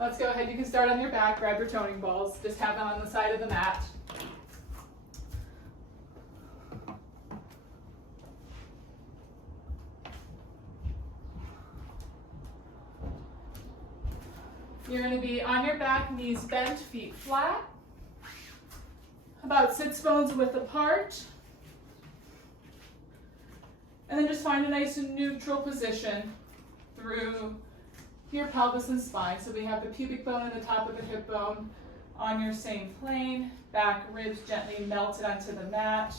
Let's go ahead. You can start on your back, grab your toning balls. Just have them on the side of the mat. You're going to be on your back, knees bent, feet flat. About sits bones width apart. And then just find a nice and neutral position through your pelvis and spine. So we have the pubic bone and the top of the hip bone on your same plane. Back ribs gently melted onto the mat.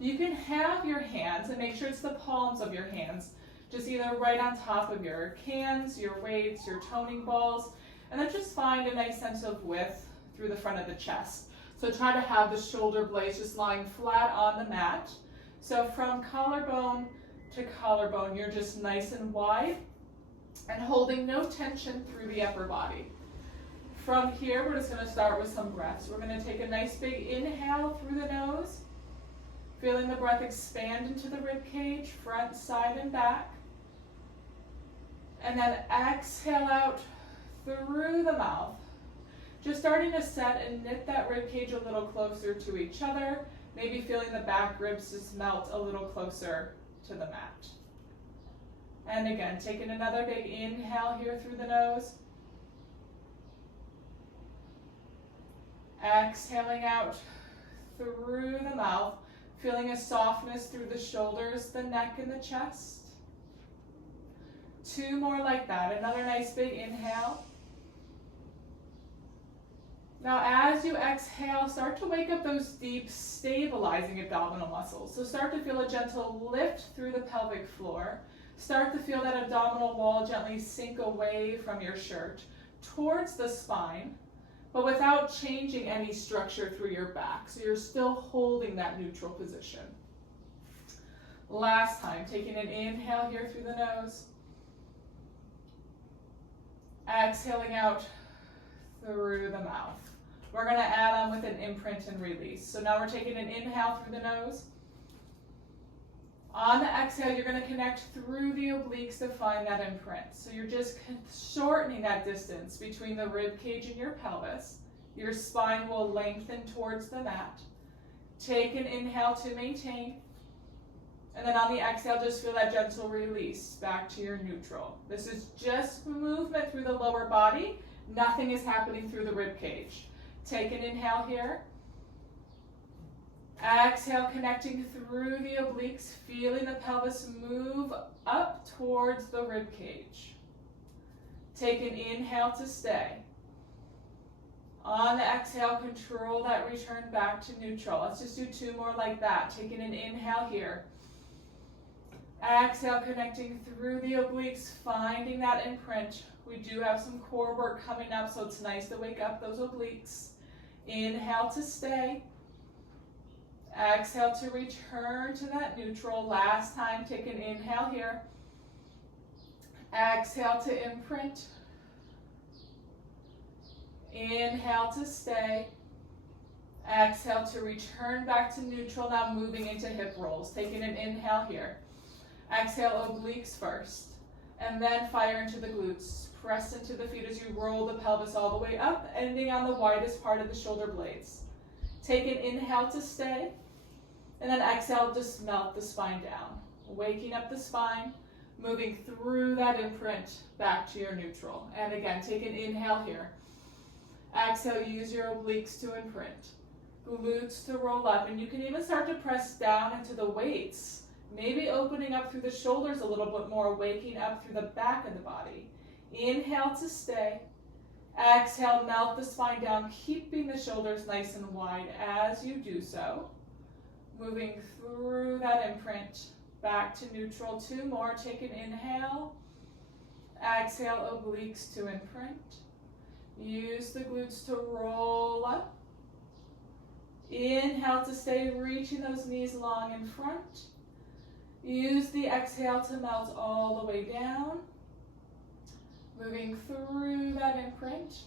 You can have your hands, and make sure it's the palms of your hands, just either right on top of your cans, your weights, your toning balls, and then just find a nice sense of width through the front of the chest. So try to have the shoulder blades just lying flat on the mat. So from collarbone to collarbone, you're just nice and wide and holding no tension through the upper body. From here, we're just going to start with some breaths. We're going to take a nice big inhale through the nose, feeling the breath expand into the rib cage, front, side, and back. And then exhale out through the mouth. Just starting to set and knit that rib cage a little closer to each other, maybe feeling the back ribs just melt a little closer to the mat. And again, taking another big inhale here through the nose. Exhaling out through the mouth, feeling a softness through the shoulders, the neck, and the chest. Two more like that. Another nice big inhale. Now as you exhale, start to wake up those deep, stabilizing abdominal muscles. So start to feel a gentle lift through the pelvic floor. Start to feel that abdominal wall gently sink away from your shirt towards the spine, but without changing any structure through your back. So you're still holding that neutral position. Last time, taking an inhale here through the nose. Exhaling out through the mouth. We're going to add on with an imprint and release. So now we're taking an inhale through the nose. On the exhale, you're going to connect through the obliques to find that imprint. So you're just shortening that distance between the rib cage and your pelvis. Your spine will lengthen towards the mat. Take an inhale to maintain. And then on the exhale, just feel that gentle release back to your neutral. This is just movement through the lower body. Nothing is happening through the rib cage. Take an inhale here. Exhale, connecting through the obliques, feeling the pelvis move up towards the rib cage. Take an inhale to stay. On the exhale, control that return back to neutral. Let's just do two more like that. Taking an inhale here. Exhale, connecting through the obliques, finding that imprint. We do have some core work coming up, so it's nice to wake up those obliques. Inhale to stay. Exhale to return to that neutral. Last time, take an inhale here. Exhale to imprint. Inhale to stay. Exhale to return back to neutral. Now moving into hip rolls. Taking an inhale here. Exhale, obliques first. And then fire into the glutes. Press into the feet as you roll the pelvis all the way up, ending on the widest part of the shoulder blades. Take an inhale to stay. And then exhale, just melt the spine down. Waking up the spine, moving through that imprint back to your neutral. And again, take an inhale here. Exhale, use your obliques to imprint. Glutes to roll up, and you can even start to press down into the weights. Maybe opening up through the shoulders a little bit more, waking up through the back of the body. Inhale to stay. Exhale, melt the spine down, keeping the shoulders nice and wide as you do so. Moving through that imprint, back to neutral. Two more. Take an inhale. Exhale, obliques to imprint. Use the glutes to roll up. Inhale to stay, reaching those knees long in front. Use the exhale to melt all the way down. Moving through that imprint.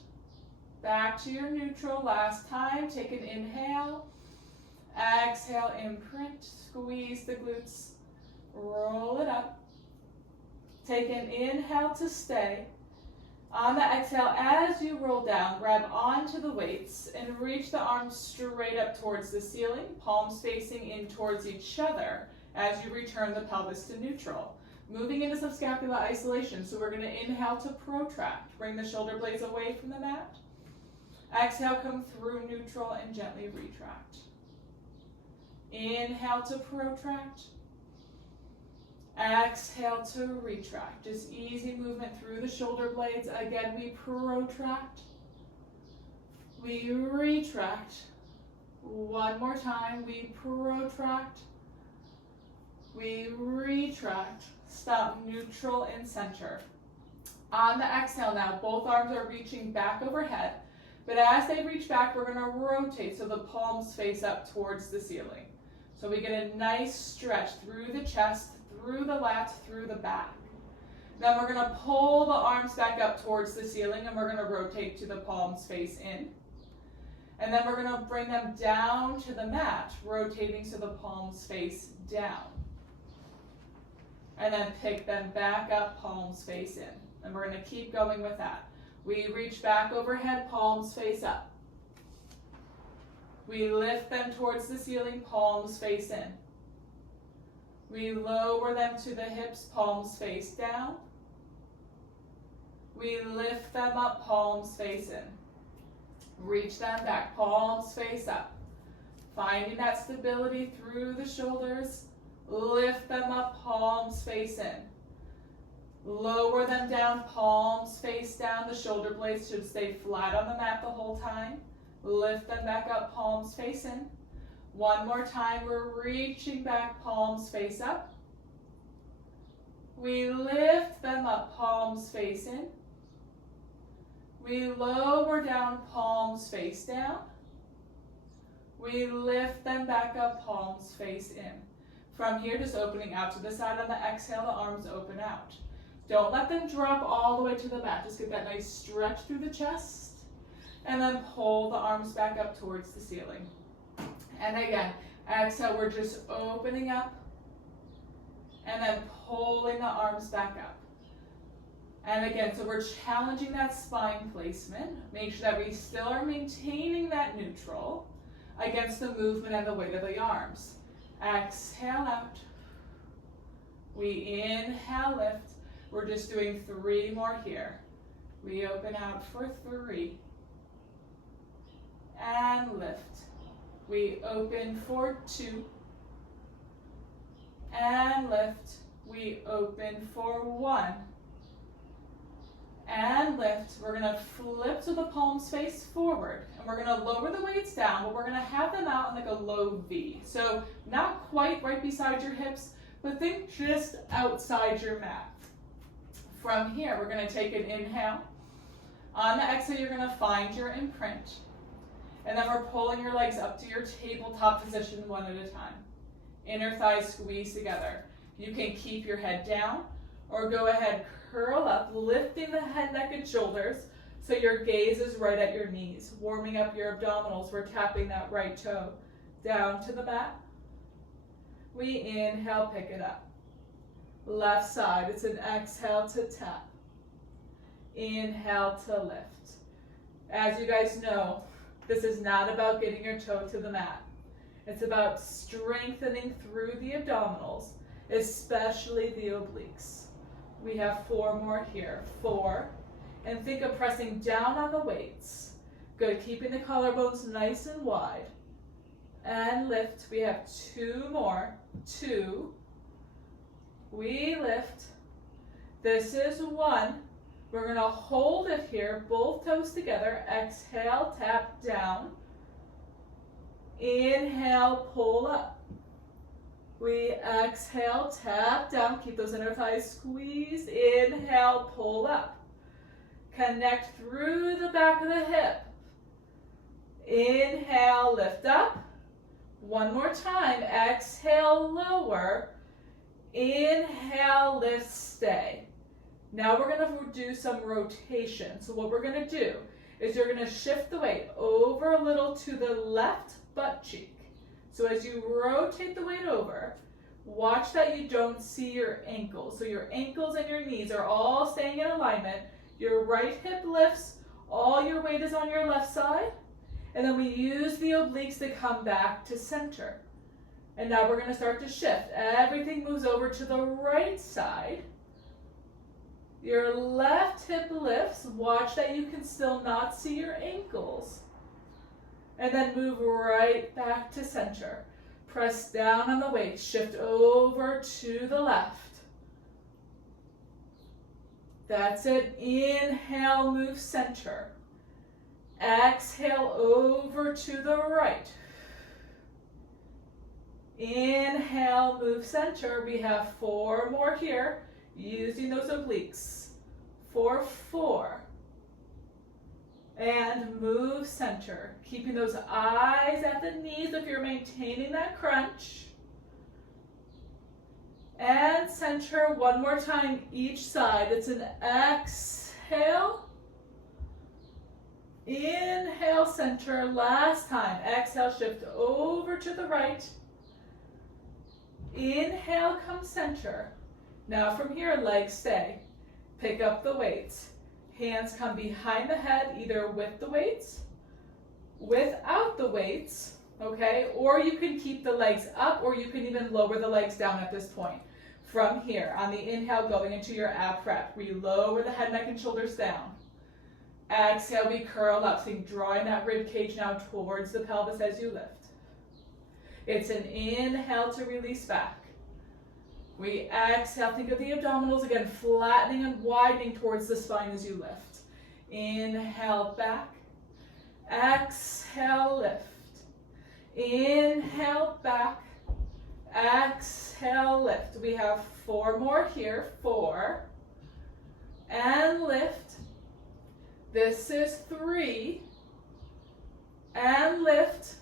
Back to your neutral. Last time, take an inhale. Exhale, imprint, squeeze the glutes, roll it up. Take an inhale to stay. On the exhale, as you roll down, grab onto the weights and reach the arms straight up towards the ceiling, palms facing in towards each other as you return the pelvis to neutral. Moving into some scapular isolation, so we're going to inhale to protract. Bring the shoulder blades away from the mat. Exhale, come through neutral and gently retract. Inhale to protract. Exhale to retract. Just easy movement through the shoulder blades. Again, we protract. We retract. One more time. We protract. We retract. Stop neutral in center. On the exhale now, both arms are reaching back overhead. But as they reach back, we're going to rotate so the palms face up towards the ceiling. So we get a nice stretch through the chest, through the lats, through the back. Then we're going to pull the arms back up towards the ceiling and we're going to rotate to the palms face in. And then we're going to bring them down to the mat, rotating so the palms face down. And then pick them back up, palms face in. And we're going to keep going with that. We reach back overhead, palms face up. We lift them towards the ceiling, palms face in. We lower them to the hips, palms face down. We lift them up, palms face in. Reach them back, palms face up. Finding that stability through the shoulders. Lift them up, palms face in. Lower them down, palms face down. The shoulder blades should stay flat on the mat the whole time. Lift them back up, palms face in. One more time, we're reaching back, palms face up. We lift them up, palms face in. We lower down, palms face down. We lift them back up, palms face in. From here, just opening out to the side. On the exhale, the arms open out. Don't let them drop all the way to the mat. Just get that nice stretch through the chest. And then pull the arms back up towards the ceiling. And again, exhale, we're just opening up. And then pulling the arms back up. And again, so we're challenging that spine placement. Make sure that we still are maintaining that neutral against the movement and the weight of the arms. Exhale out. We inhale, lift. We're just doing 3 more here. We open out for 3. And lift. We open for 2. And lift. We open for 1. And lift. We're going to flip so the palms face forward. And we're going to lower the weights down, but we're going to have them out in like a low V. So not quite right beside your hips, but think just outside your mat. From here, we're going to take an inhale. On the exhale, you're going to find your imprint. And then we're pulling your legs up to your tabletop position one at a time. Inner thighs squeeze together. You can keep your head down or go ahead, curl up, lifting the head, neck, and shoulders so your gaze is right at your knees. Warming up your abdominals. We're tapping that right toe down to the mat. We inhale, pick it up. Left side, it's an exhale to tap. Inhale to lift. As you guys know, this is not about getting your toe to the mat. It's about strengthening through the abdominals, especially the obliques. We have 4 more here. 4. And think of pressing down on the weights. Good, keeping the collarbones nice and wide. And lift. We have 2 more. 2. We lift. This is 1. We're going to hold it here, both toes together. Exhale, tap down. Inhale, pull up. We exhale, tap down. Keep those inner thighs squeezed. Inhale, pull up. Connect through the back of the hip. Inhale, lift up. One more time. Exhale, lower. Inhale, lift, stay. Now we're going to do some rotation. So what we're going to do is you're going to shift the weight over a little to the left butt cheek. So as you rotate the weight over, watch that you don't see your ankles. So your ankles and your knees are all staying in alignment. Your right hip lifts, all your weight is on your left side, and then we use the obliques to come back to center. And now we're going to start to shift. Everything moves over to the right side. Your left hip lifts. Watch that you can still not see your ankles. And then move right back to center. Press down on the weight. Shift over to the left. That's it. Inhale, move center. Exhale over to the right. Inhale, move center. We have 4 more here, using those obliques. 4, 4. And move center. Keeping those eyes at the knees if you're maintaining that crunch. And center one more time each side. It's an exhale. Inhale, center. Last time. Exhale, shift over to the right. Inhale, come center. Now from here, legs stay. Pick up the weights. Hands come behind the head, either with the weights, without the weights, okay? Or you can keep the legs up, or you can even lower the legs down at this point. From here, on the inhale, going into your ab prep, we lower the head, neck, and shoulders down. Exhale, we curl up, so drawing that rib cage now towards the pelvis as you lift. It's an inhale to release back. We exhale, think of the abdominals again, flattening and widening towards the spine as you lift. Inhale back. Exhale, lift. Inhale back. Exhale, lift. We have 4 more here. 4. And lift. This is 3. And lift.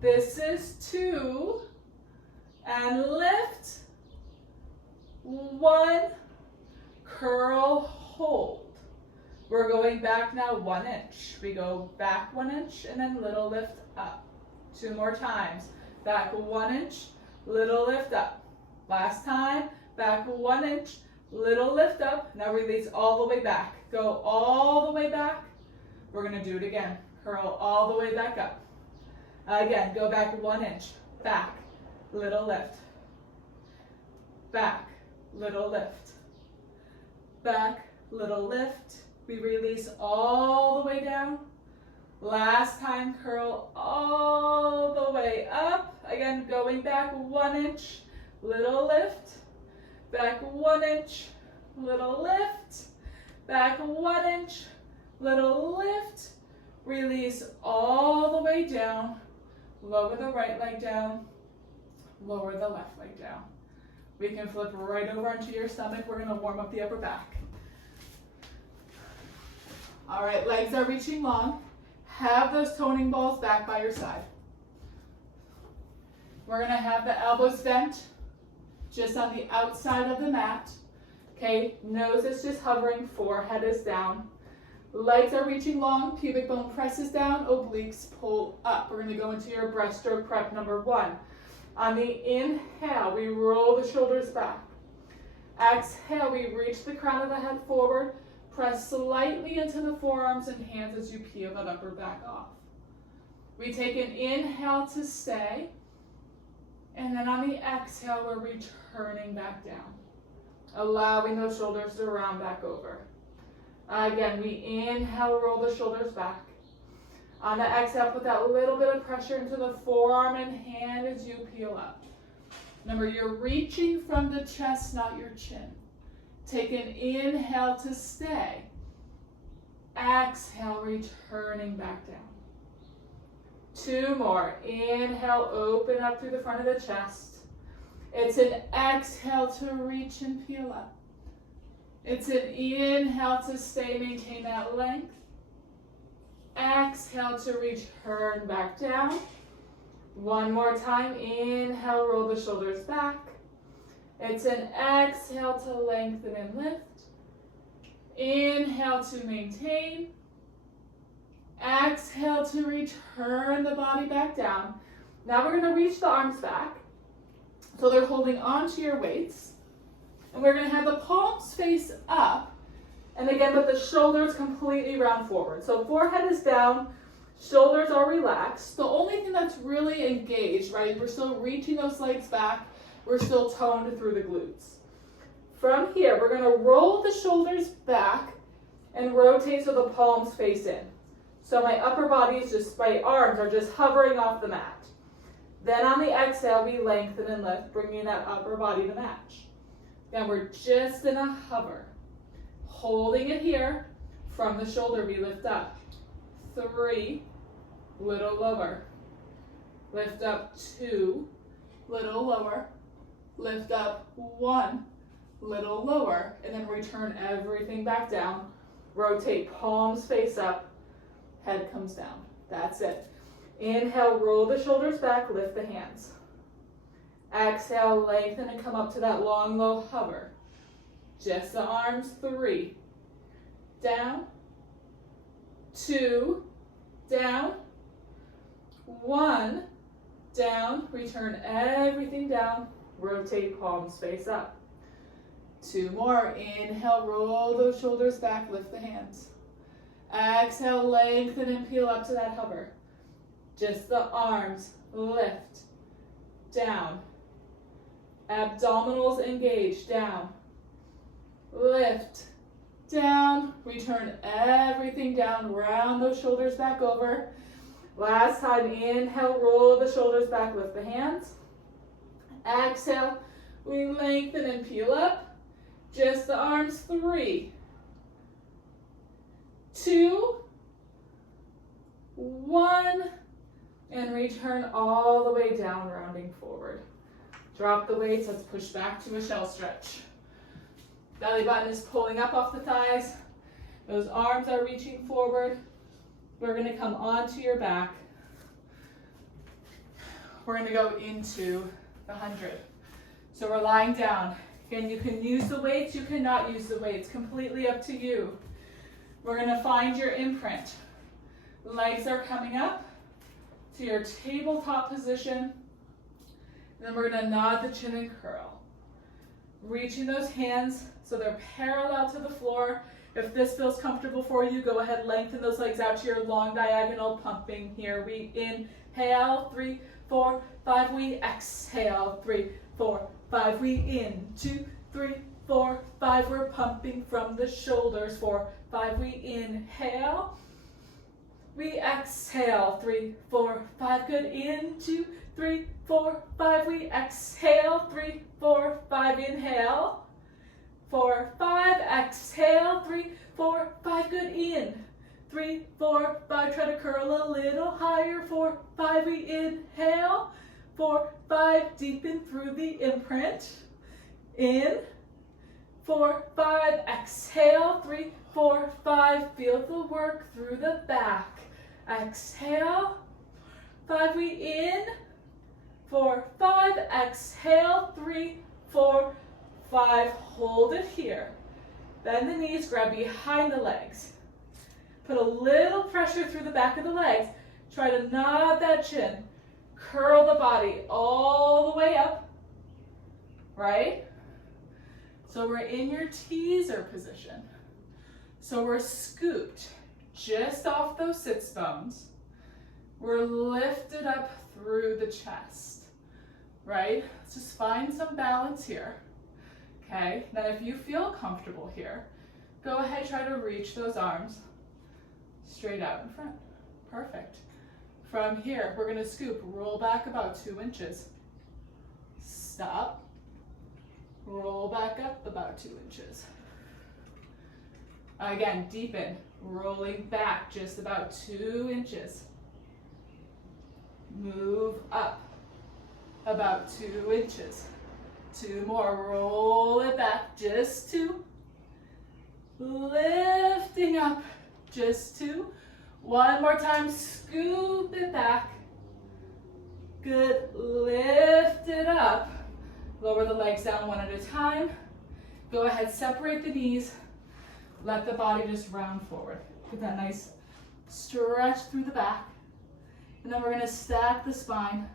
This is 2. And lift. 1. Curl, hold. We're going back now 1 inch. We go back 1 inch and then little lift up. 2 more times. Back 1 inch, little lift up. Last time, back 1 inch, little lift up. Now release all the way back. Go all the way back. We're going to do it again. Curl all the way back up. Again, go back 1 inch. Back, little lift. Back, little lift. Back, little lift. We release all the way down. Last time, curl all the way up. Again, going back 1 inch, little lift. Back 1 inch, little lift. Back 1 inch, little lift. Release all the way down. Lower the right leg down. Lower the left leg down. We can flip right over onto your stomach. We're going to warm up the upper back. All right, legs are reaching long. Have those toning balls back by your side. We're going to have the elbows bent just on the outside of the mat. Okay, nose is just hovering, forehead is down. Legs are reaching long, pubic bone presses down, obliques pull up. We're going to go into your breaststroke prep number 1. On the inhale, we roll the shoulders back. Exhale, we reach the crown of the head forward. Press slightly into the forearms and hands as you peel that upper back off. We take an inhale to stay. And then on the exhale, we're returning back down. Allowing those shoulders to round back over. Again, we inhale, roll the shoulders back. On the exhale, put that little bit of pressure into the forearm and hand as you peel up. Remember, you're reaching from the chest, not your chin. Take an inhale to stay. Exhale, returning back down. 2 more. Inhale, open up through the front of the chest. It's an exhale to reach and peel up. It's an inhale to stay, maintain that length. Exhale to return back down. 1 more time. Inhale, roll the shoulders back. It's an exhale to lengthen and lift. Inhale to maintain. Exhale to return the body back down. Now we're going to reach the arms back. So they're holding onto your weights. And we're going to have the palms face up. And again, but the shoulders completely round forward. So forehead is down, shoulders are relaxed. The only thing that's really engaged, right, we're still reaching those legs back, we're still toned through the glutes. From here, we're gonna roll the shoulders back and rotate so the palms face in. So my upper body is just, my arms are just hovering off the mat. Then on the exhale, we lengthen and lift, bringing that upper body to match. Then we're just in a hover. Holding it here, from the shoulder we lift up. 3, little lower. Lift up 2, little lower. Lift up 1, little lower. And then return everything back down. Rotate, palms face up, head comes down. That's it. Inhale, roll the shoulders back, lift the hands. Exhale, lengthen and come up to that long, low hover. Just the arms, 3, down, 2, down, 1, down, return everything down, rotate, palms face up. 2 more, inhale, roll those shoulders back, lift the hands. Exhale, lengthen and peel up to that hover. Just the arms, lift, down. Abdominals engage, down. Lift, down. Return everything down, round those shoulders back over. Last time, inhale, roll the shoulders back, lift the hands. Exhale, we lengthen and peel up. Just the arms, 3, 2, 1, and return all the way down, rounding forward. Drop the weights, let's push back to a shell stretch. Belly button is pulling up off the thighs. Those arms are reaching forward. We're gonna come onto your back. We're gonna go into the 100. So we're lying down. Again, you can use the weights, you cannot use the weights, completely up to you. We're gonna find your imprint. Legs are coming up to your tabletop position. And then we're gonna nod the chin and curl. Reaching those hands so they're parallel to the floor. If this feels comfortable for you, go ahead, lengthen those legs out to your long diagonal, pumping here. We inhale, 3, 4, 5, we exhale, 3, 4, 5, we in, 2, 3, 4, 5, we're pumping from the shoulders, 4, 5, we inhale, we exhale, 3, 4, 5, good, in, 2, 3, 4, 5, we exhale, 3, 4, 5, inhale, 4, 5, exhale, 3, 4, 5, good, in, 3, 4, 5, try to curl a little higher, 4, 5, we inhale, 4, 5, deepen through the imprint, in, 4, 5, exhale, 3, 4, 5, feel the work through the back, exhale, 5, we in, 4, 5, exhale, 3, 4, 5, hold it here, bend the knees, grab behind the legs, put a little pressure through the back of the legs, try to nod that chin, curl the body all the way up, right? So we're in your teaser position. So we're scooped just off those sits bones. We're lifted up through the chest, right? Let's just find some balance here, okay? Then if you feel comfortable here, go ahead, try to reach those arms straight out in front. Perfect. From here, we're gonna scoop, roll back about 2 inches. Stop. Roll back up about 2 inches. Again, deepen, rolling back just about 2 inches. Move up about 2 inches. 2 more, roll it back, just 2. Lifting up, just 2. 1 more time, scoop it back. Good, lift it up. Lower the legs down 1 at a time. Go ahead, separate the knees. Let the body just round forward. Get that nice stretch through the back. And then we're gonna stack the spine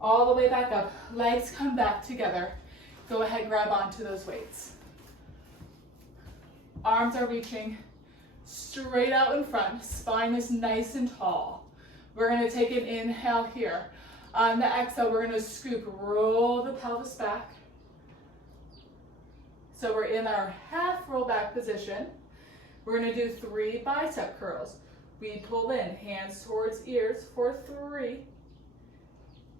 all the way back up. Legs come back together. Go ahead, grab onto those weights. Arms are reaching straight out in front. Spine is nice and tall. We're going to take an inhale here. On the exhale, we're going to scoop, roll the pelvis back. So we're in our half roll back position. We're going to do 3 bicep curls. We pull in, hands towards ears for 3.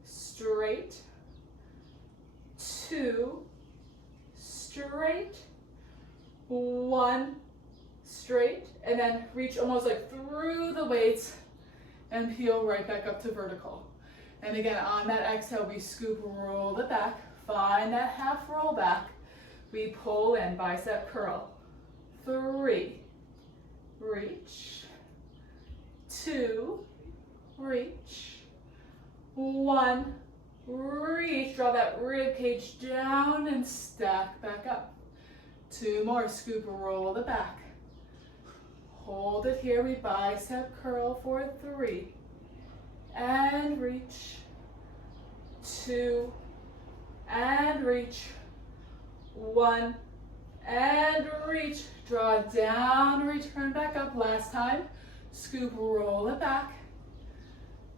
Straight. 2. Straight. 1. Straight. And then reach almost like through the weights and peel right back up to vertical. And again, on that exhale, we scoop, roll it back. Find that half roll back. We pull in, bicep curl. 3, reach. 2, reach. 1, reach. Draw that rib cage down and stack back up. 2 more, scoop, roll the back. Hold it here, we bicep curl for 3. And reach. 2, and reach. 1, and reach. Draw down, return back up. Last time. Scoop, roll it back.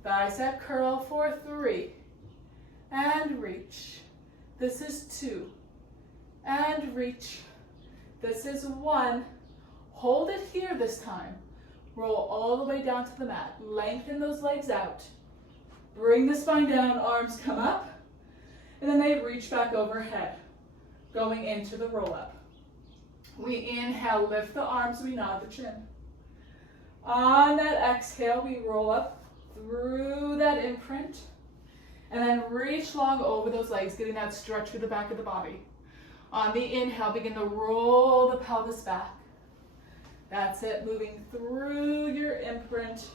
Bicep curl for 3. And reach. This is 2. And reach. This is 1. Hold it here this time. Roll all the way down to the mat. Lengthen those legs out. Bring the spine down, arms come up. And then they reach back overhead, going into the roll up. We inhale, lift the arms, we nod the chin. On that exhale, we roll up through that imprint. And then reach long over those legs, getting that stretch through the back of the body. On the inhale, begin to roll the pelvis back. That's it, moving through your imprint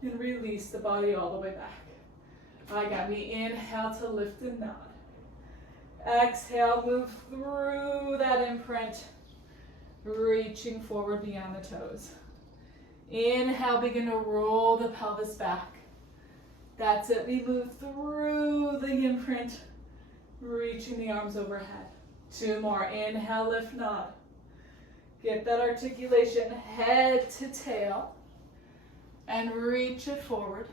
and release the body all the way back. Again, we inhale to lift and nod. Exhale, move through that imprint, reaching forward beyond the toes. Inhale, begin to roll the pelvis back. That's it, we move through the imprint, reaching the arms overhead. 2 more, inhale, lift, nod. Get that articulation, head to tail, and reach it forward.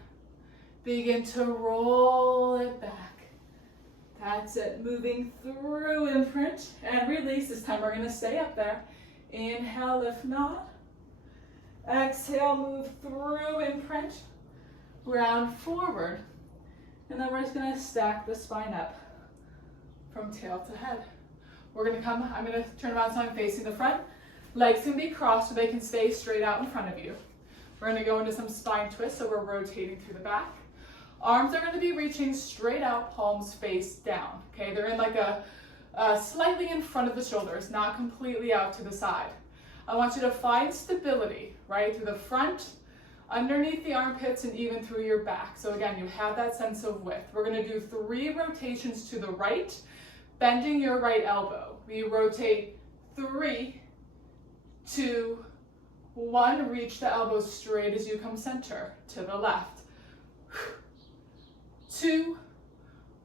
Begin to roll it back. That's it, moving through imprint and release. This time we're gonna stay up there. Inhale, lift, nod. Exhale, move through imprint, round forward. And then we're just gonna stack the spine up from tail to head. We're gonna come, I'm gonna turn around so I'm facing the front. Legs can be crossed so they can stay straight out in front of you. We're gonna go into some spine twists, so we're rotating through the back. Arms are gonna be reaching straight out, palms face down. Okay, they're in like a slightly in front of the shoulders, not completely out to the side. I want you to find stability, right, through the front, underneath the armpits, and even through your back. So again, you have that sense of width. We're gonna do 3 rotations to the right, bending your right elbow. We rotate 3, 2, 1, reach the elbow straight as you come center to the left. 2,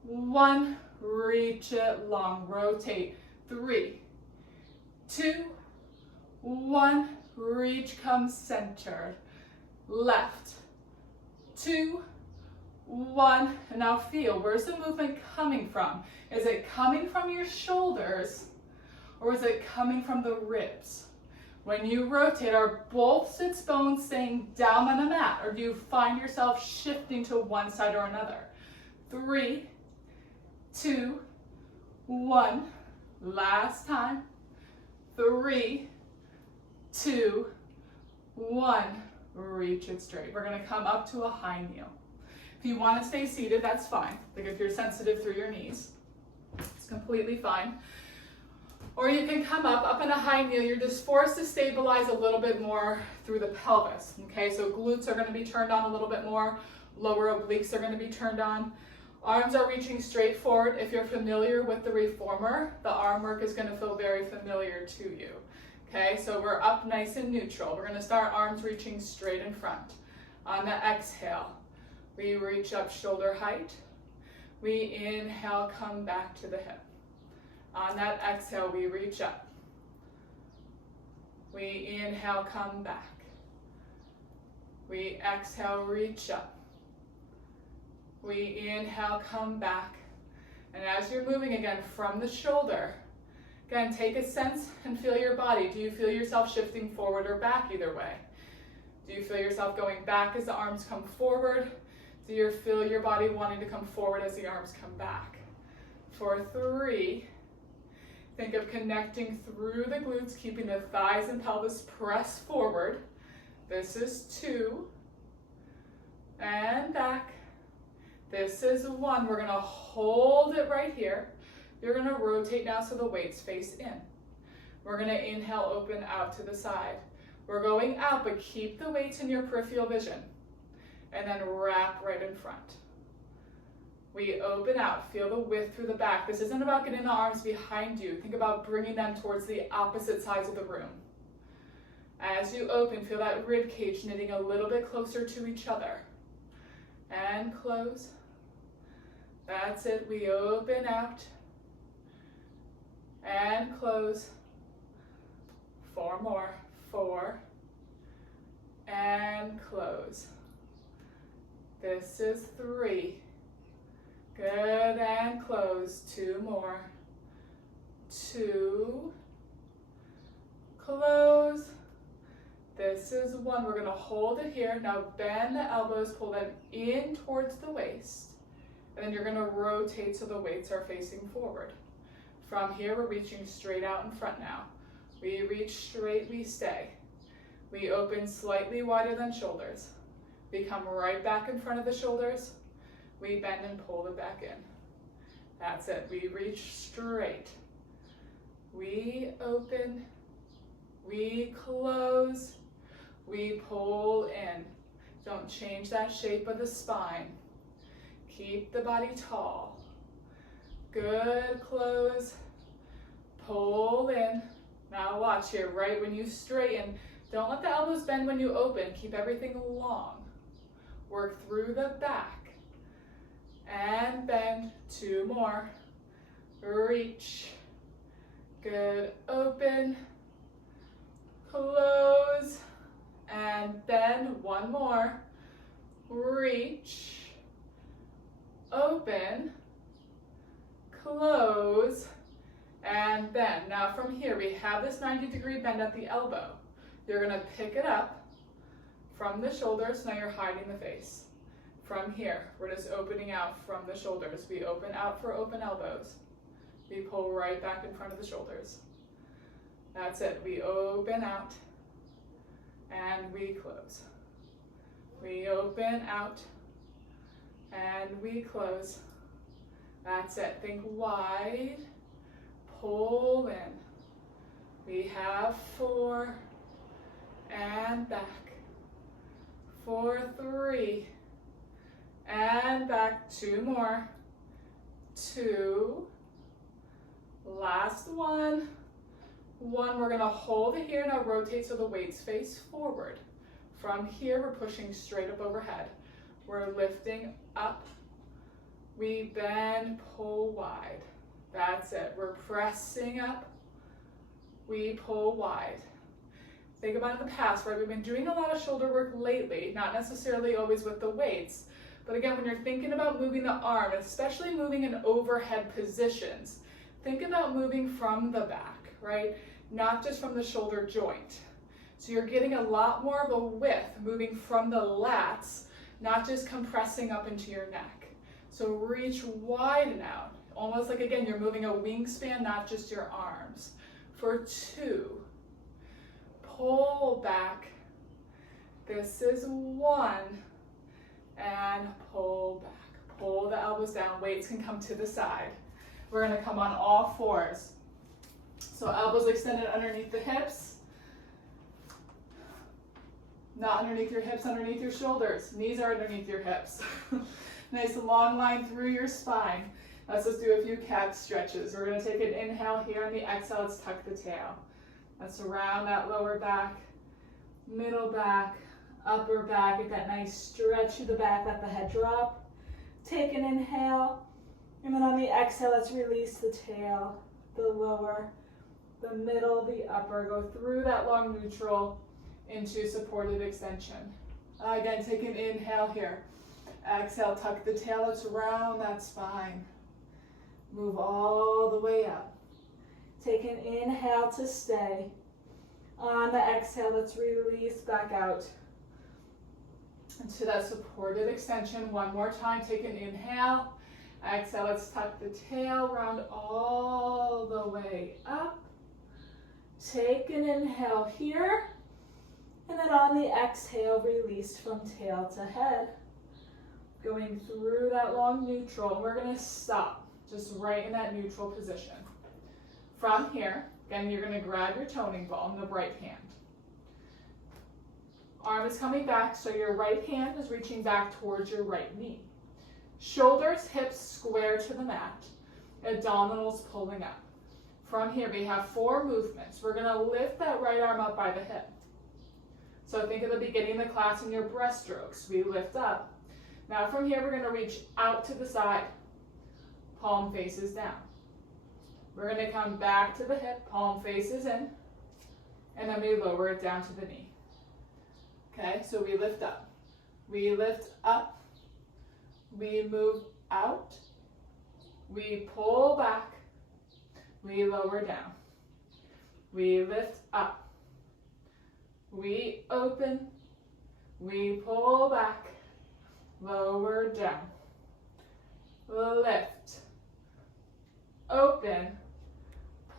1, reach it long, rotate. 3, 2, 1, reach, come centered. Left. 2, 1, and now feel, where's the movement coming from? Is it coming from your shoulders or is it coming from the ribs? When you rotate, are both sits bones staying down on the mat, or do you find yourself shifting to one side or another? 3, 2, 1, last time. 3, 2, 1, reach it straight. We're gonna come up to a high kneel. If you wanna stay seated, that's fine. Like if you're sensitive through your knees, it's completely fine. Or you can come up in a high kneel. You're just forced to stabilize a little bit more through the pelvis, okay? So glutes are gonna be turned on a little bit more, lower obliques are gonna be turned on. Arms are reaching straight forward. If you're familiar with the reformer, the arm work is gonna feel very familiar to you, okay? So we're up nice and neutral. We're gonna start arms reaching straight in front. On the exhale, we reach up shoulder height. We inhale, come back to the hip. On that exhale, we reach up. We inhale, come back. We exhale, reach up. We inhale, come back. And as you're moving again from the shoulder, again, take a sense and feel your body. Do you feel yourself shifting forward or back either way? Do you feel yourself going back as the arms come forward? Do you feel your body wanting to come forward as the arms come back? For 3, think of connecting through the glutes, keeping the thighs and pelvis pressed forward. This is 2. And back. This is 1. We're gonna hold it right here. You're gonna rotate now so the weights face in. We're gonna inhale, open out to the side. We're going out, but keep the weights in your peripheral vision. And then wrap right in front. We open out, feel the width through the back. This isn't about getting the arms behind you. Think about bringing them towards the opposite sides of the room. As you open, feel that rib cage knitting a little bit closer to each other. And close. That's it, we open out. And close. 4 more, 4. And close. This is 3. Good, and close. 2 more. 2. Close. This is 1. We're gonna hold it here. Now bend the elbows, pull them in towards the waist. And then you're gonna rotate so the weights are facing forward. From here, we're reaching straight out in front now. We reach straight, we stay. We open slightly wider than shoulders. We come right back in front of the shoulders. We bend and pull it back in. That's it, we reach straight. We open, we close, we pull in. Don't change that shape of the spine. Keep the body tall. Good, close, pull in. Now watch here, right when you straighten, don't let the elbows bend when you open. Keep everything long. Work through the back. And bend, 2 more. Reach. Good, open, close, and bend, 1 more. Reach, open, close, and bend. Now from here, we have this 90-degree bend at the elbow. You're gonna pick it up from the shoulders. Now you're hiding the face. From here, we're just opening out from the shoulders. We open out for open elbows. We pull right back in front of the shoulders. That's it. We open out and we close. We open out and we close. That's it. Think wide, pull in. We have 4 and back. 4, 3 and back. 2 more. 2. Last 1. 1, we're gonna hold it here. Now rotate so the weights face forward. From here, we're pushing straight up overhead. We're lifting up. We bend, pull wide. That's it. We're pressing up. We pull wide. Think about in the past, right? We've been doing a lot of shoulder work lately, not necessarily always with the weights. But again, when you're thinking about moving the arm, especially moving in overhead positions, think about moving from the back, right? Not just from the shoulder joint. So you're getting a lot more of a width moving from the lats, not just compressing up into your neck. So reach wide now. Almost like, again, you're moving a wingspan, not just your arms. For 2, pull back. This is 1, and pull back. Pull the elbows down. Weights can come to the side. We're gonna come on all 4s. So elbows extended underneath the hips. Not underneath your hips, underneath your shoulders. Knees are underneath your hips. Nice long line through your spine. Let's just do a few cat stretches. We're gonna take an inhale here. On the exhale, let's tuck the tail. Let's round that lower back, middle back, upper back. Get that nice stretch through the back, let the head drop. Take an inhale, and then on the exhale, let's release the tail, the lower the middle, the upper. Go through that long neutral into supported extension. Again, take an inhale here. Exhale, tuck the tailets around that spine. Move all the way up. Take an inhale to stay. On the exhale, let's release back out into that supported extension. One more time, take an inhale. Exhale, let's tuck the tail round all the way up. Take an inhale here. And then on the exhale, release from tail to head. Going through that long neutral. We're going to stop just right in that neutral position. From here, again, you're going to grab your toning ball in the right hand. Arm is coming back, so your right hand is reaching back towards your right knee. Shoulders, hips square to the mat. Abdominals pulling up. From here, we have 4 movements. We're going to lift that right arm up by the hip. So think of the beginning of the class in your breaststrokes. We lift up. Now from here, we're going to reach out to the side. Palm faces down. We're going to come back to the hip, palm faces in, and then we lower it down to the knee. Okay, so we lift up. We lift up. We move out. We pull back. We lower down. We lift up. We open. We pull back. Lower down. Lift. Open.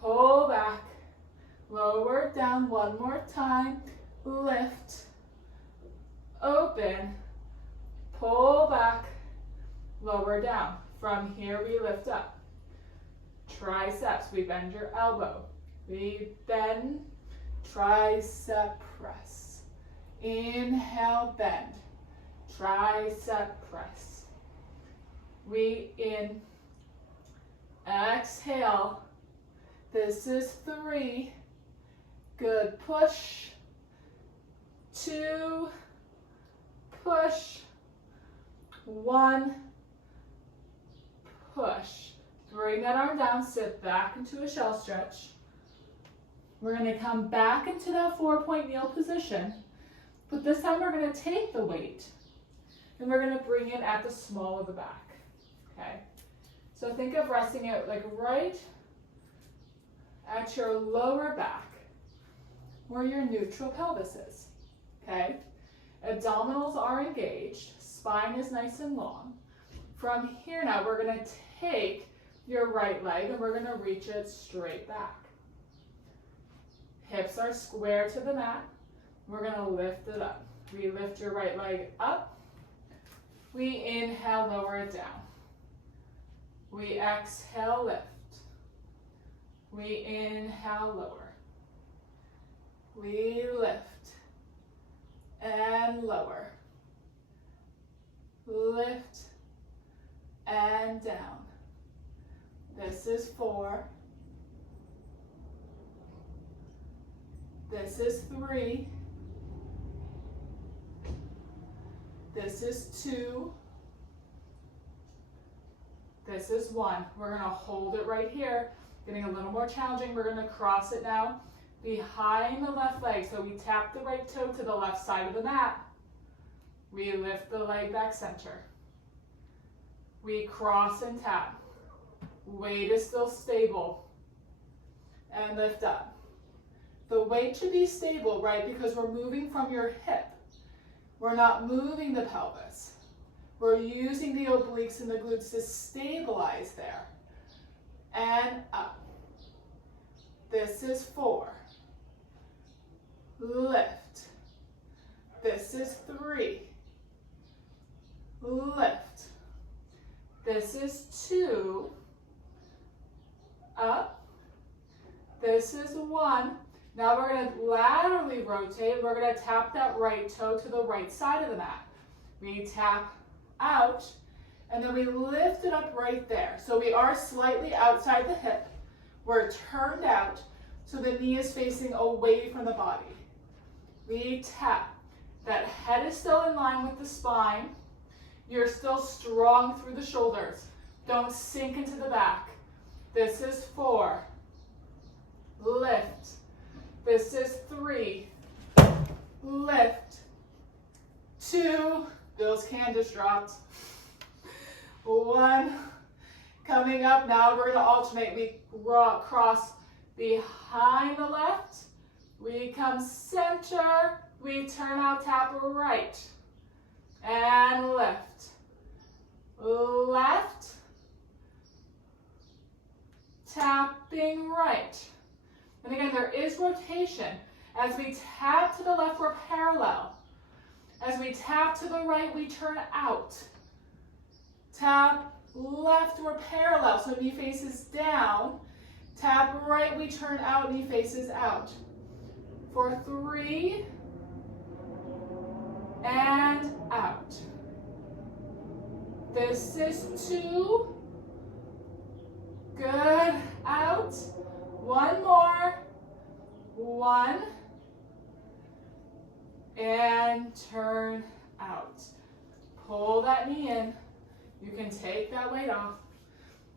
Pull back. Lower down one more time. Lift. Open. Pull back. Lower down. From here we lift up. Triceps, we bend your elbow. We bend, tricep press. Inhale, bend. Tricep press. We in. Exhale. This is 3. Good. Push. 2. Push. 1. Push. Bring that arm down, sit back into a shell stretch. We're going to come back into that 4-point kneel position, but this time we're going to take the weight and we're going to bring it at the small of the back. Okay? So think of resting it like right at your lower back where your neutral pelvis is. Okay? Abdominals are engaged, spine is nice and long. From here now, we're going to take your right leg and we're going to reach it straight back. Hips are square to the mat. We're going to lift it up. We lift your right leg up. We inhale, lower it down. We exhale, lift. We inhale, lower. We lift and lower. Lift and down. This is 4. This is 3. This is 2. This is 1. We're going to hold it right here. Getting a little more challenging. We're going to cross it now behind the left leg. So we tap the right toe to the left side of the mat. We lift the leg back center. We cross and tap. Weight is still stable. And lift up. The weight should be stable, right? Because we're moving from your hip. We're not moving the pelvis. We're using the obliques and the glutes to stabilize there. And up. This is 4. Lift. This is 3. Lift. This is 2. Up. This is 1. Now we're going to laterally rotate. We're going to tap that right toe to the right side of the mat. We tap out, and then we lift it up right there. So we are slightly outside the hip. We're turned out, so the knee is facing away from the body. We tap. That head is still in line with the spine. You're still strong through the shoulders. Don't sink into the back. This is 4. lift. This is 3, lift, 2, those can just dropped, 1, coming up, now we're going to alternate, we cross behind the left, we come center, we turn out, tap right, and lift, left, tapping right. And again, there is rotation. As we tap to the left, we're parallel. As we tap to the right, we turn out. Tap left, we're parallel, so knee faces down. Tap right, we turn out, knee faces out. For 3, and out. This is 2. Good, out. 1 more. 1. And turn out. Pull that knee in. You can take that weight off.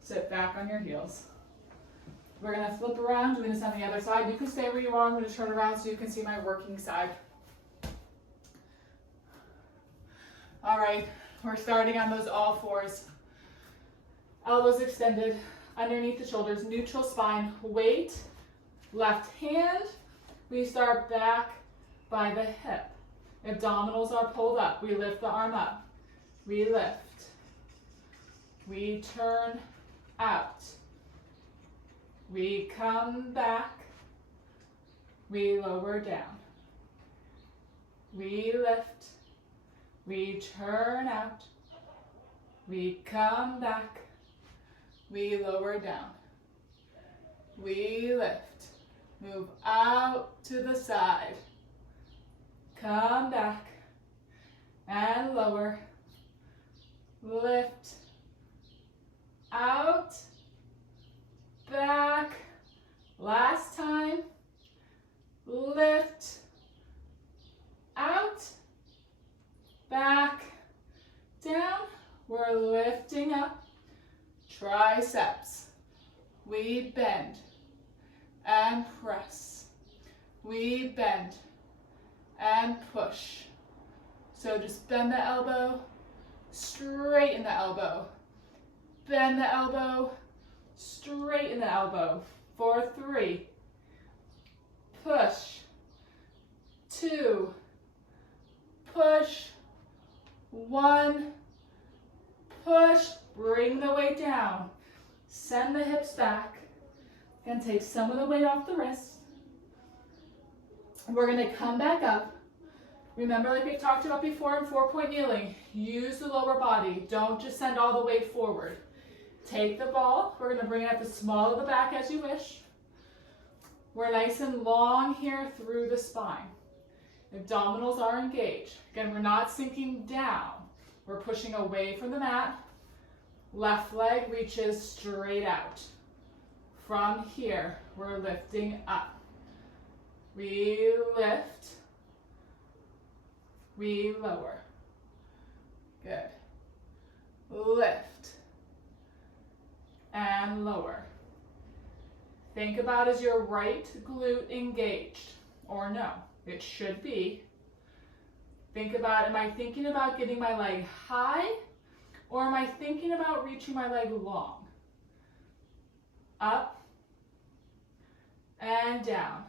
Sit back on your heels. We're going to flip around, doing this on the other side. You can stay where you are. I'm going to turn around so you can see my working side. All right, we're starting on those all fours. Elbows extended underneath the shoulders, neutral spine, weight, left hand. We start back by the hip. Abdominals are pulled up. We lift the arm up. We lift. We turn out. We come back. We lower down. We lift. We turn out. We come back. We lower down. We lift. Move out to the side. Come back. And lower. Lift. Out. Back. Last time. Lift. Out. Back. Down. We're lifting up. Triceps. We bend and press. We bend and push. So just bend the elbow, straighten the elbow. Bend the elbow, straighten the elbow. For 3. Push. 2. Push. 1. Push. Bring the weight down. Send the hips back. And take some of the weight off the wrist. We're going to come back up. Remember, like we talked about before in 4-point kneeling, use the lower body. Don't just send all the weight forward. Take the ball. We're going to bring it at the small of the back as you wish. We're nice and long here through the spine. Abdominals are engaged. Again, we're not sinking down. We're pushing away from the mat. Left leg reaches straight out. From here, we're lifting up. We lift. We lower. Good. Lift. And lower. Think about, is your right glute engaged? Or no? It should be. Think about, am I thinking about getting my leg high? Or am I thinking about reaching my leg long? Up and down.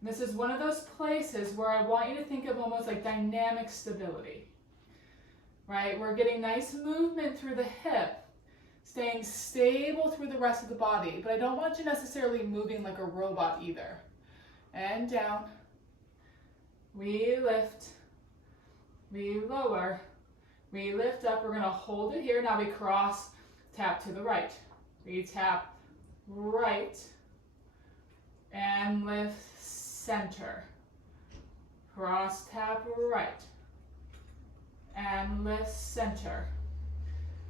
And this is one of those places where I want you to think of almost like dynamic stability. Right? We're getting nice movement through the hip, staying stable through the rest of the body, but I don't want you necessarily moving like a robot either. And down. We lift. We lower. We lift up. We're going to hold it here. Now we cross, tap to the right. We tap right and lift center. Cross, tap right and lift center.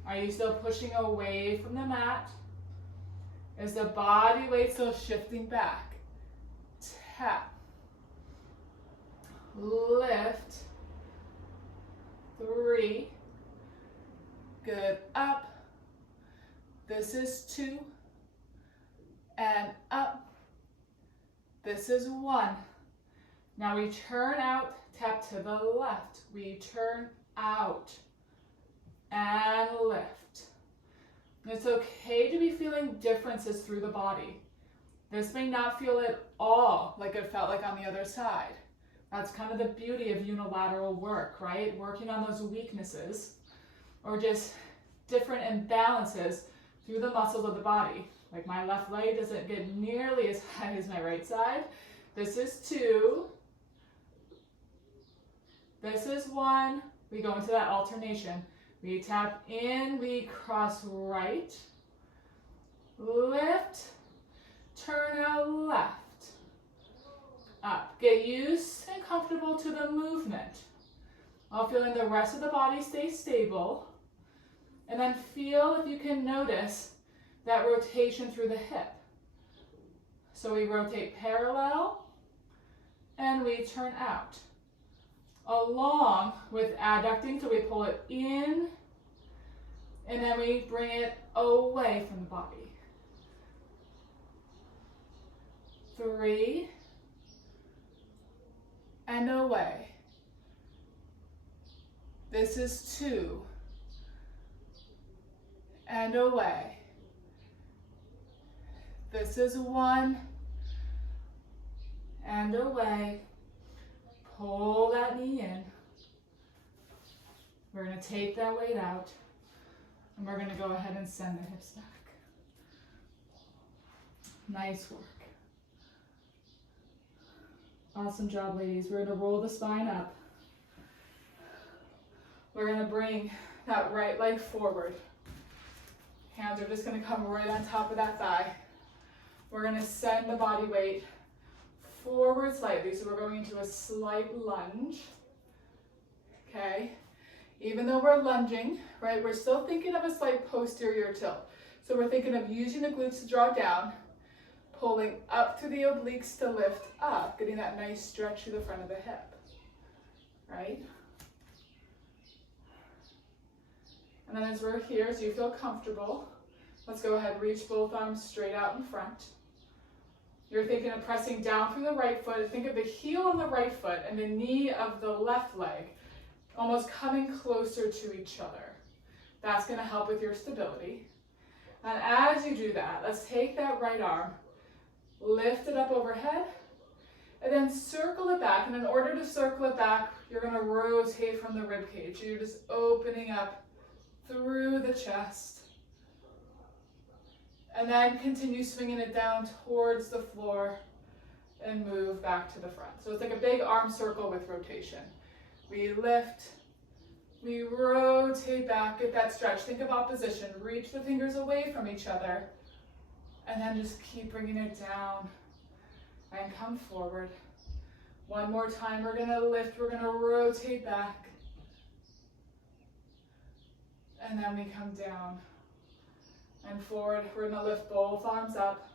Are you still pushing away from the mat? Is the body weight still shifting back? Tap. Lift. 3. Good. Up. This is 2. And up. This is 1. Now we turn out, tap to the left. We turn out and lift. It's okay to be feeling differences through the body. This may not feel at all like it felt like on the other side. That's kind of the beauty of unilateral work, right? Working on those weaknesses or just different imbalances through the muscles of the body. Like my left leg doesn't get nearly as high as my right side. This is 2. This is 1. We go into that alternation. We tap in, we cross right, lift, turn out left, up. Get used and comfortable to the movement while feeling the rest of the body stay stable. And then feel if you can notice that rotation through the hip. So we rotate parallel and we turn out. Along with adducting, so we pull it in and then we bring it away from the body. 3 and away. This is 2 and away. This is 1 and away. Pull that knee in. We're going to take that weight out and we're going to go ahead and send the hips back. Nice work. Awesome job, ladies. We're going to roll the spine up. We're going to bring that right leg forward. Hands are just going to come right on top of that thigh. We're going to send the body weight forward slightly, so we're going into a slight lunge. Okay, even though we're lunging, right, we're still thinking of a slight posterior tilt. So we're thinking of using the glutes to draw down, pulling up through the obliques to lift up, getting that nice stretch through the front of the hip, right? And then as we're here, so you feel comfortable, let's go ahead and reach both arms straight out in front. You're thinking of pressing down through the right foot. Think of the heel on the right foot and the knee of the left leg almost coming closer to each other. That's going to help with your stability. And as you do that, let's take that right arm, lift it up overhead, and then circle it back. And in order to circle it back, you're going to rotate from the rib cage. So you're just opening up through the chest. And then continue swinging it down towards the floor and move back to the front. So it's like a big arm circle with rotation. We lift, we rotate back, get that stretch. Think of opposition. Reach the fingers away from each other. And then just keep bringing it down and come forward. One more time, we're going to lift, we're going to rotate back. And then we come down and forward. We're going to lift both arms up.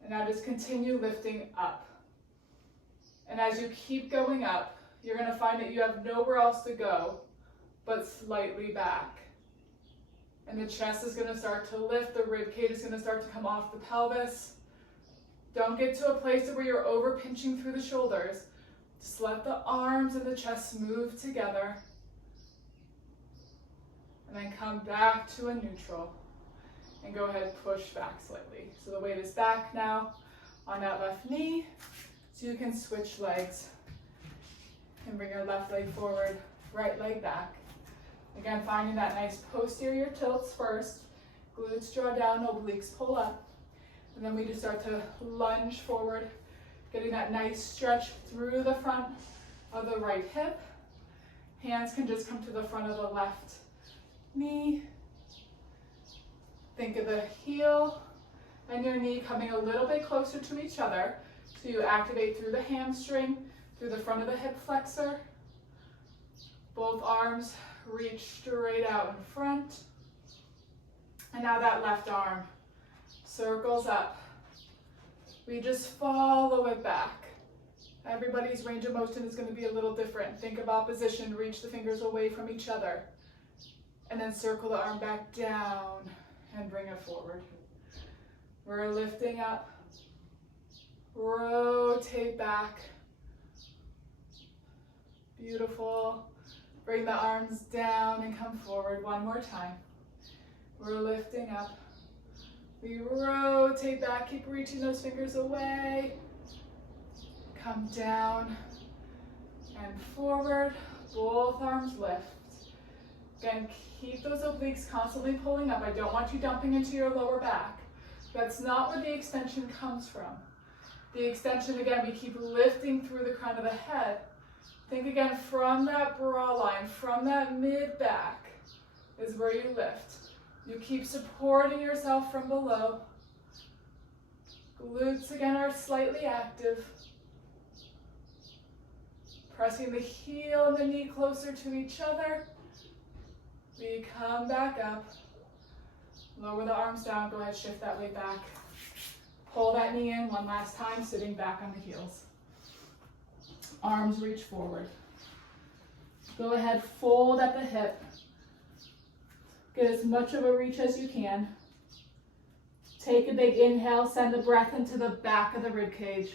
And now just continue lifting up. And as you keep going up, you're going to find that you have nowhere else to go but slightly back. And the chest is going to start to lift. The rib cage is going to start to come off the pelvis. Don't get to a place where you're over pinching through the shoulders. Just let the arms and the chest move together. And then come back to a neutral. And go ahead and push back slightly. So the weight is back now on that left knee. So you can switch legs. And bring your left leg forward, right leg back. Again, finding that nice posterior tilts first. Glutes draw down, obliques pull up. And then we just start to lunge forward, getting that nice stretch through the front of the right hip. Hands can just come to the front of the left knee. Think of the heel and your knee coming a little bit closer to each other. So you activate through the hamstring, through the front of the hip flexor. Both arms reach straight out in front. And now that left arm circles up. We just follow it back. Everybody's range of motion is going to be a little different. Think of opposition, reach the fingers away from each other. And then circle the arm back down and bring it forward. We're lifting up Rotate back. Beautiful. Bring the arms down and come forward one more time. We're lifting up. We rotate back, keep reaching those fingers away. Come down and forward. Both arms lift. Again, keep those obliques constantly pulling up. I don't want you dumping into your lower back. That's not where the extension comes from. The extension, again, we keep lifting through the crown of the head. Think again from that bra line, from that mid back is where you lift. You keep supporting yourself from below. Glutes again are slightly active. Pressing the heel and the knee closer to each other. We come back up. Lower the arms down. Go ahead, shift that weight back. Pull that knee in one last time, sitting back on the heels. Arms reach forward. Go ahead, fold at the hip. Get as much of a reach as you can. Take a big inhale, send the breath into the back of the rib cage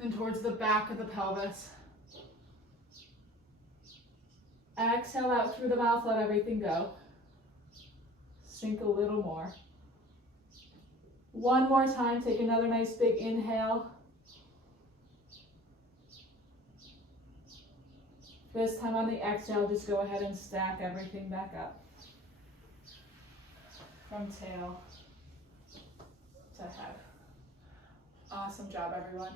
and towards the back of the pelvis. Exhale out through the mouth, let everything go. Sink a little more. One more time, take another nice big inhale. This time on the exhale, just go ahead and stack everything back up. From tail to head. Awesome job, everyone.